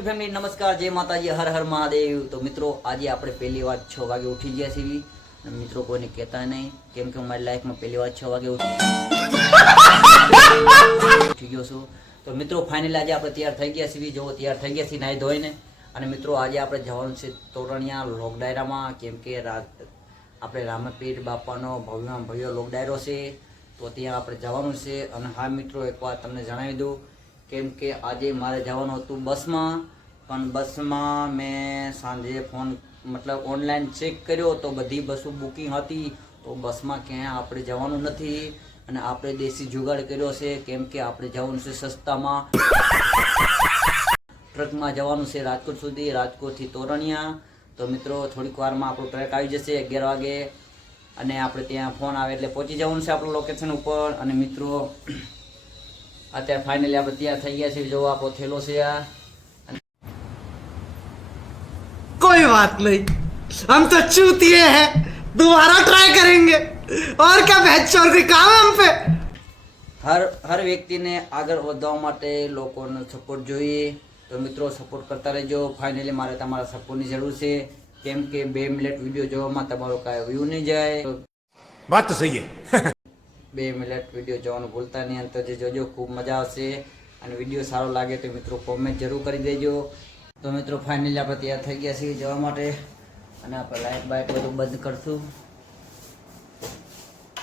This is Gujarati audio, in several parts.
યુટ્યુબ ફેમિલી નમસ્કાર, જય માતાજી, હર હર મહાદેવ। તો મિત્રો આજે આપણે પહેલી વાર 6 વાગે ઉઠી ગયા છીએ અને મિત્રો કોઈને કહેતા નહીં, કેમ કે મારી લાઈફમાં પહેલી વાર 6 વાગે ઉઠી ગયો છું। તો મિત્રો ફાઇનલી આજે આપણે તૈયાર થઈ ગયા છીએ, જો તૈયાર થઈ ગયા છીએ નાઈ ધોઈને। અને મિત્રો આજે આપણે જવાનું છે તોરણિયા લોક ડાયરામાં, કેમ કે આપણે રામપીર બાપાનો ભવ્ય લોક ડાયરો છે, તો ત્યાં આપણે જવાનું છે। અને હા મિત્રો, એક વાત તમને જણાવી દઉં, કેમ કે આજે મારે જવાનું હતું બસમાં, પણ બસમાં મેં સાંજે ફોન મતલબ ઓનલાઈન ચેક કર્યો તો બધી બસો બુકિંગ હતી, તો બસમાં ક્યાંય આપણે જવાનું નથી। અને આપણે દેશી જુગાડ કર્યો છે, કેમ કે આપણે જવાનું છે સસ્તામાં, ટ્રકમાં જવાનું છે રાજકોટ સુધી, રાજકોટથી તોરણિયા। તો મિત્રો થોડીક વારમાં આપણું ટ્રેક આવી જશે 11 વાગે, અને આપણે ત્યાં ફોન આવે એટલે પહોંચી જવાનું છે આપણું લોકેશન ઉપર। અને મિત્રો અત્યારે ફાઇનલી આપણે તૈયાર થઈ ગયા છીએ, જો આપણો થેલો છે આ। कोई बात नहीं, हम तो चूतिए हैं, दोबारा ट्राई करेंगे। और क्या बहचोर कोई काम है हम पे। હર વ્યક્તિને આગળ વધવા માટે લોકોનો સપોર્ટ જોઈએ, તો મિત્રો સપોર્ટ કરતા રહેજો। ફાઇનલી મારે તમારા સપોર્ટની જરૂર છે, કેમ કે 2 મિનિટ વિડીયો જોવામાં તમારો કાંઈ વ્યૂ નહીં જાય। વાત તો સહી છે। 2 મિનિટ વિડીયો જોવાનું ભૂલતા નહીં, અંતરથી જોજો, ખૂબ મજા આવશે। અને વિડીયો સારો લાગે તો મિત્રો કોમેન્ટ જરૂર કરી દેજો। તો મિત્રો ફાઇનલી આપણે તૈયાર થઈ ગયા છીએ જવા માટે, અને આપણે લાઇટ બાઇટ બધું બંધ કરશું,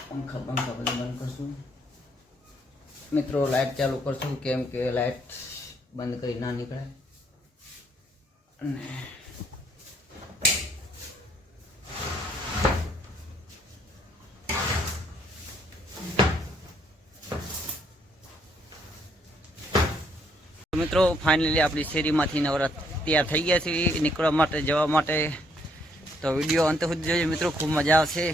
પંખા બધું બંધ કરશું। મિત્રો લાઇટ ચાલુ કરશું, કેમ કે લાઇટ બંધ કરી ના નીકળે। અને મિત્રો ફાઇનલી આપણી શેરીમાંથી નવરા તૈયાર થઈ ગયા છે નીકળવા માટે, જવા માટે। તો વિડીયો અંત સુધી જોજો મિત્રો, ખૂબ મજા આવશે।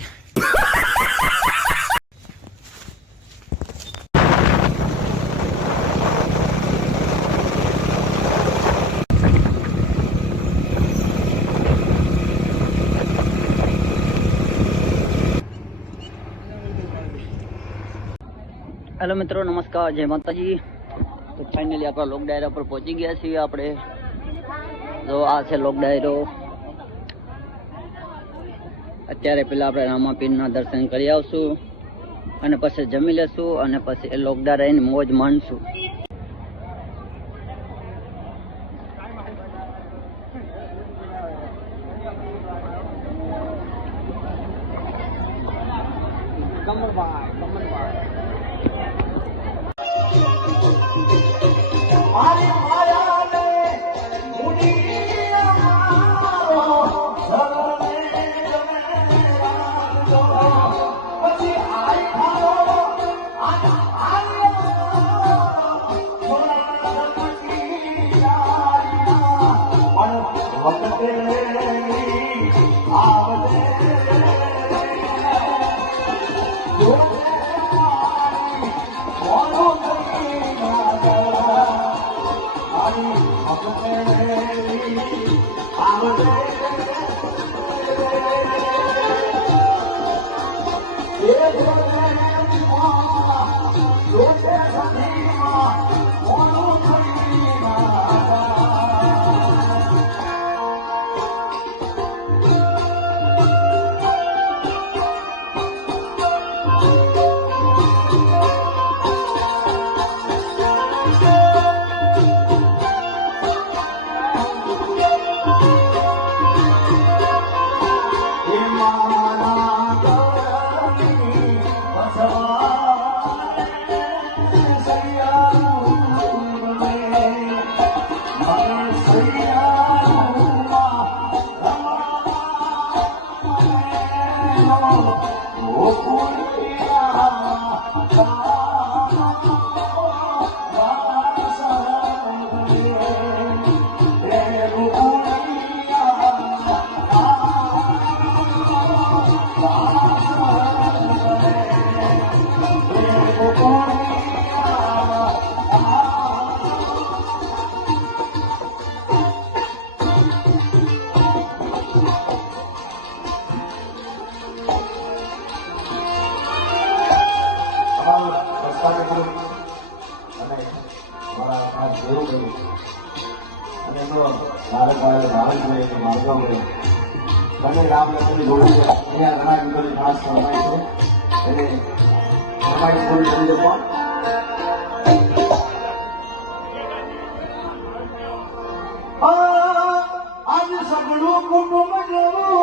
હેલો મિત્રો, નમસ્કાર, જય માતાજી। તો ફાઇનલી આપણા લોક ડાયરા પર પહોંચી ગયા છીએ આપણે, જો આ છે લોક ડાયરો। અત્યારે પેલા આપણે રામાપીરના દર્શન કરી આવશું, અને પછી જમી લેશું, અને પછી લોક ડાયરાની મોજ માણશું। એમનો ભારત ભારતને માર્ગો મળે બંને રામ લખનની જોડી છે. અહીંયા ઘણા ગીતોની ખાસ ફરમાઈ છે એને ફરમાઈ પૂરી કરી દો. આજ સગડું કુટુંબ જેવું